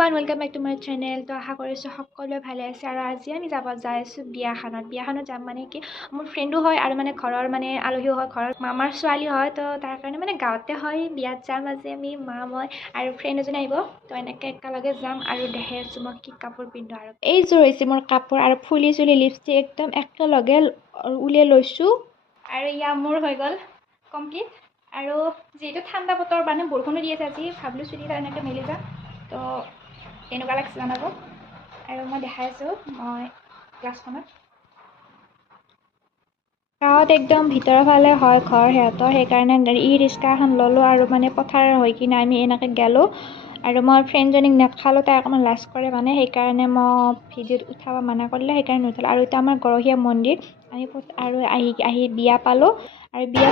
Everyone welcome back to my channel. তো আশা কৰিছোঁ সকলোৱে ভালে আছে আৰু আজি আমি যাই আছোঁ বিয়াখনত যাম মানে কি মোৰ ফ্ৰেণ্ডো হয় আৰু মানে ঘৰৰ মানে আলহীও হয়, ঘৰৰ মামাৰ ছোৱালী হয়। তো তাৰ কাৰণে মানে গাঁৱতে হয়, বিয়াত যাম আজি আমি মা মই আৰু ফ্ৰেণ্ড এজনী আহিব। তো এনেকৈ একেলগে যাম আৰু দেখাই আছোঁ মই কি কাপোৰ পিন্ধো। আৰু এইযোৰ হৈছে মোৰ কাপোৰ আৰু ফুলি চুলি লিপষ্টিক একদম একেলগে উলিয়াই লৈছোঁ আৰু ইয়া মোৰ হৈ গ'ল কমপ্লিট। আৰু যিহেতু ঠাণ্ডা বতৰ মানে বৰষুণো দি আছে, আজি ভাবিলোঁ চুলিকেইটা এনেকৈ মেলি যাম। তো এনেকুৱা লাগিছে জানাব আৰু মই দেখাই আছোঁ মই ক্লাছখনত। গাঁৱত একদম ভিতৰৰ ফালে হয় ঘৰ সিহঁতৰ, সেইকাৰণে ই ৰিক্সা এখন ল'লোঁ আৰু মানে পথাৰ হৈ কিনে আমি এনেকৈ গ'লোঁ। আৰু মই ফ্ৰেণ্ডজনীক নেখালোঁ, তাই অকণমান লাজ কৰে মানে, সেইকাৰণে মই ভিডিঅ'ত উঠাব মানা কৰিলে, সেইকাৰণে নুঠালোঁ। আৰু এতিয়া আমাৰ গৰখীয়া মন্দিৰ আমি আৰু আহি বিয়া পালোঁ আৰু বিয়া